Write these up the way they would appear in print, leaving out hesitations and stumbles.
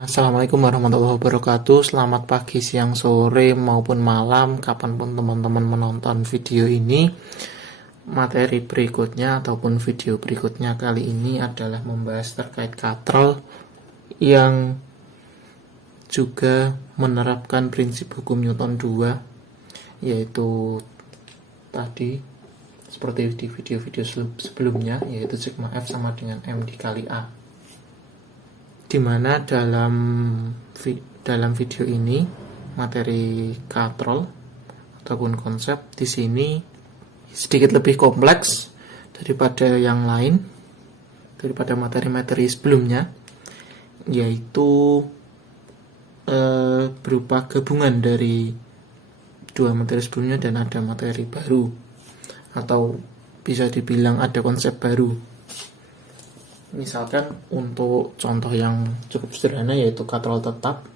Assalamualaikum warahmatullahi wabarakatuh. Selamat pagi, siang, sore, maupun malam, kapanpun teman-teman menonton video ini. Materi berikutnya ataupun video berikutnya kali ini adalah membahas terkait katrol yang juga menerapkan prinsip hukum Newton 2, yaitu tadi seperti di video-video sebelumnya, yaitu sigma F sama dengan M dikali A. Dimana dalam video ini materi katrol ataupun konsep di sini sedikit lebih kompleks daripada yang lain, daripada materi-materi sebelumnya, yaitu berupa gabungan dari dua materi sebelumnya dan ada materi baru, atau bisa dibilang ada konsep baru. Misalkan untuk contoh yang cukup sederhana, yaitu katrol tetap,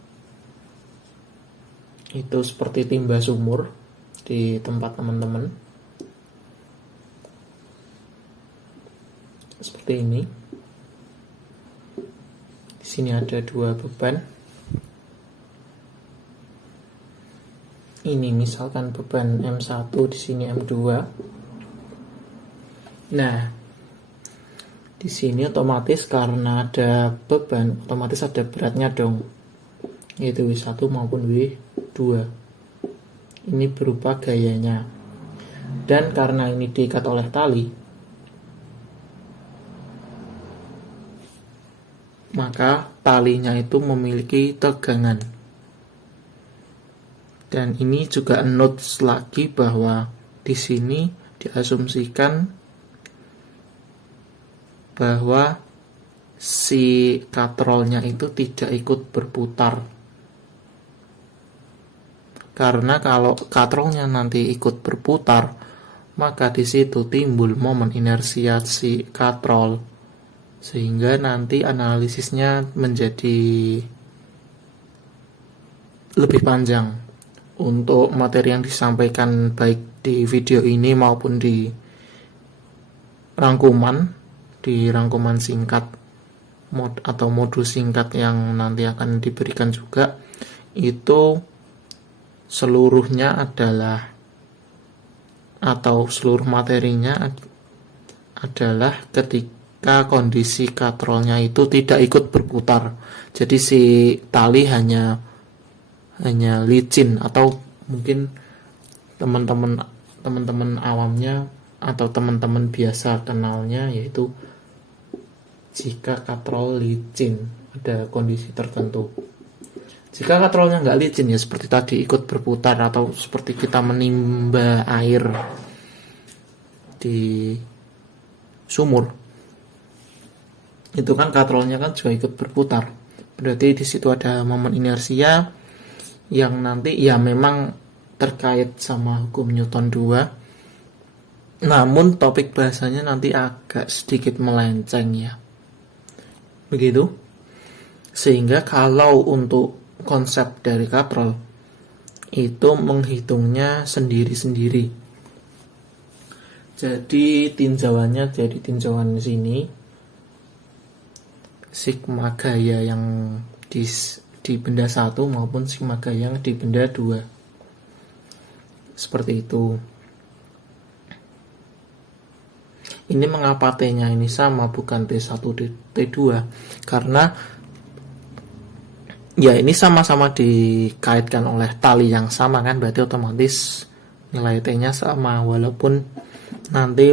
itu seperti timba sumur di tempat teman-teman, seperti ini. Di sini ada dua beban. Ini misalkan beban M1, di sini M2. Nah, di sini otomatis karena ada beban, otomatis ada beratnya dong, yaitu W1 maupun W2. Ini berupa gayanya. Dan karena ini diikat oleh tali, maka talinya itu memiliki tegangan. Dan ini juga notes lagi bahwa di sini diasumsikan bahwa si katrolnya itu tidak ikut berputar. Karena kalau katrolnya nanti ikut berputar, maka di situ timbul momen inersia si katrol, sehingga nanti analisisnya menjadi lebih panjang. Untuk materi yang disampaikan baik di video ini maupun di rangkuman singkat atau modul singkat yang nanti akan diberikan juga, itu seluruhnya adalah, atau seluruh materinya adalah ketika kondisi katrolnya itu tidak ikut berputar. Jadi si tali hanya licin, atau mungkin teman-teman awamnya atau teman-teman biasa kenalnya, yaitu jika katrol licin, ada kondisi tertentu. Jika katrolnya nggak licin, ya seperti tadi ikut berputar, atau seperti kita menimba air di sumur, itu kan katrolnya kan juga ikut berputar. Berarti di situ ada momen inersia yang nanti ya memang terkait sama hukum Newton 2. Namun topik bahasanya nanti agak sedikit melenceng ya. Begitu. Sehingga kalau untuk konsep dari katrol itu menghitungnya sendiri-sendiri. Jadi tinjauannya jadi tinjauan sini sigma gaya yang di benda 1 maupun sigma gaya yang di benda 2. Seperti itu. Ini mengapa T-nya ini sama bukan T1 T2? Karena ya ini sama-sama dikaitkan oleh tali yang sama kan, berarti otomatis nilai T-nya sama, walaupun nanti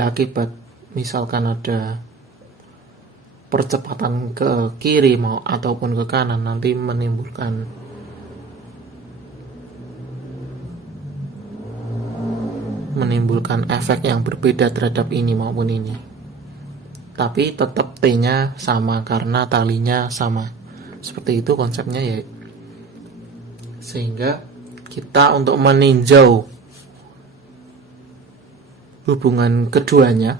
akibat misalkan ada percepatan ke kiri ataupun ke kanan, nanti menimbulkan efek yang berbeda terhadap ini maupun ini. Tapi tetap T-nya sama karena talinya sama. Seperti itu konsepnya ya. Sehingga kita untuk meninjau hubungan keduanya,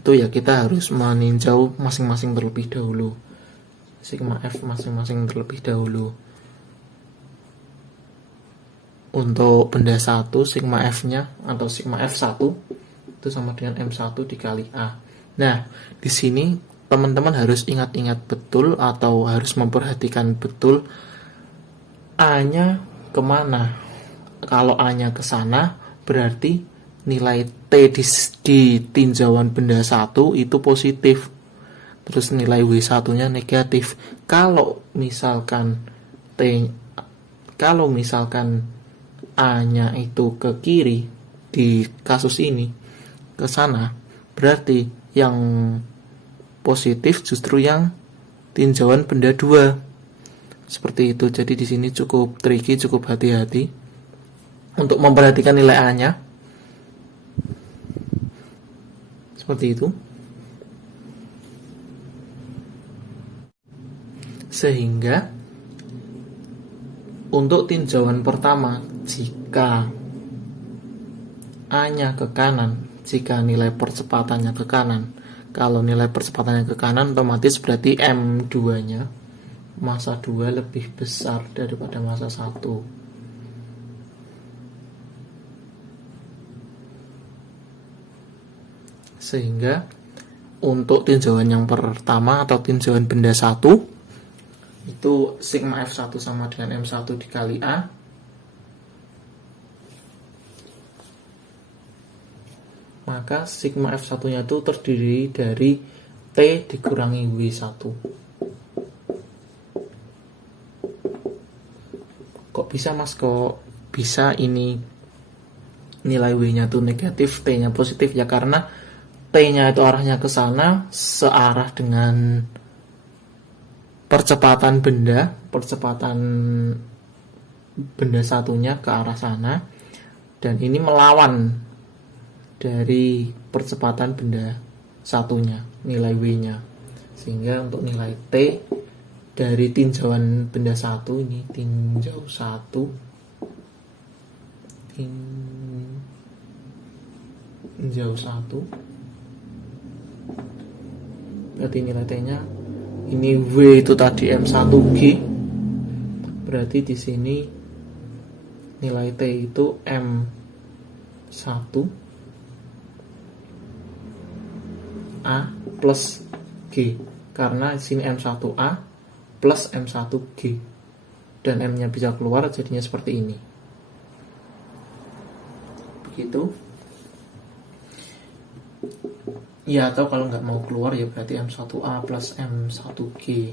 itu ya kita harus meninjau masing-masing terlebih dahulu. Sigma F masing-masing terlebih dahulu. Untuk benda 1, sigma F-nya atau sigma F1 itu sama dengan M1 dikali A. Nah, di sini teman-teman harus ingat-ingat betul atau harus memperhatikan betul A-nya kemana. Kalau A-nya ke sana, berarti nilai T di tinjauan benda 1 itu positif. Terus nilai W1-nya negatif. Kalau misalkan A-nya itu ke kiri di kasus ini, ke sana, berarti yang positif justru yang tinjauan benda 2. Seperti itu. Jadi di sini cukup tricky, cukup hati-hati untuk memperhatikan nilai A-nya. Seperti itu. Sehingga untuk tinjauan pertama, jika A-nya ke kanan, jika nilai percepatannya ke kanan, kalau nilai percepatannya ke kanan, otomatis berarti M2-nya, massa 2 lebih besar daripada massa 1. Sehingga untuk tinjauan yang pertama atau tinjauan benda 1, itu sigma F1 sama dengan M1 dikali A. Maka sigma F1-nya itu terdiri dari T dikurangi W1. Kok bisa mas? Kok bisa ini nilai W-nya tuh negatif, T-nya positif? Ya karena T-nya itu arahnya ke sana, searah dengan percepatan benda satunya ke arah sana, dan ini melawan dari percepatan benda satunya, nilai W-nya. Sehingga untuk nilai T dari tinjauan benda 1 ini, tinjau 1, berarti nilai T-nya ini W itu tadi M1G, berarti di sini nilai T itu M1 A plus G, karena di sini M1A plus M1G, dan M-nya bisa keluar, jadinya seperti ini. Begitu. Ya, atau kalau nggak mau keluar ya berarti M1A plus M1G.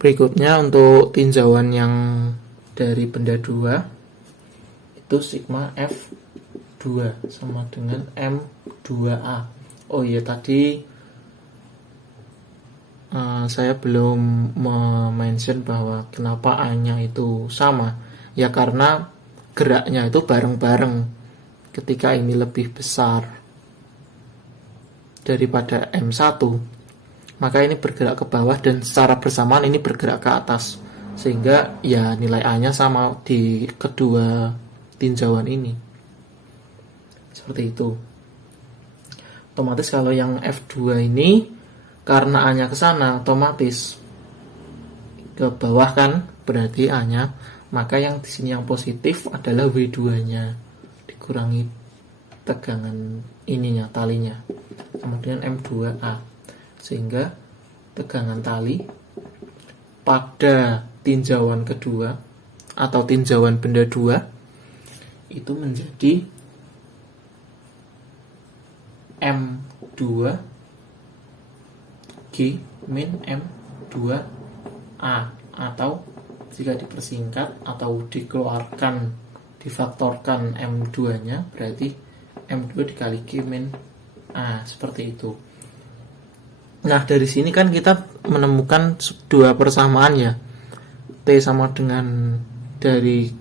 Berikutnya untuk tinjauan yang dari benda 2, itu sigma F2 sama dengan M2A. Oh iya, tadi saya belum mention bahwa kenapa A-nya itu sama. Ya karena geraknya itu bareng-bareng. Ketika ini lebih besar daripada M1, maka ini bergerak ke bawah, dan secara bersamaan ini bergerak ke atas, sehingga ya nilai A-nya sama di kedua tinjauan ini. Seperti itu. Otomatis kalau yang F2 ini, karena A-nya ke sana, otomatis ke bawah kan, berarti A-nya, maka yang di sini yang positif adalah W2-nya dikurangi tegangan ininya, talinya, sama dengan M2A, sehingga tegangan tali pada tinjauan kedua atau tinjauan benda 2 itu menjadi M2 G min M2A, atau jika dipersingkat atau dikeluarkan, difaktorkan M2-nya, berarti M2 dikali G min A, seperti itu. Nah, dari sini kan kita menemukan dua persamaan ya, T sama dengan dari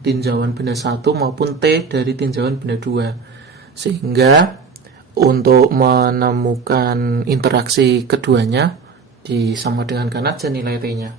tinjauan benda 1 maupun T dari tinjauan benda 2, sehingga untuk menemukan interaksi keduanya disama dengan aja nilai T-nya.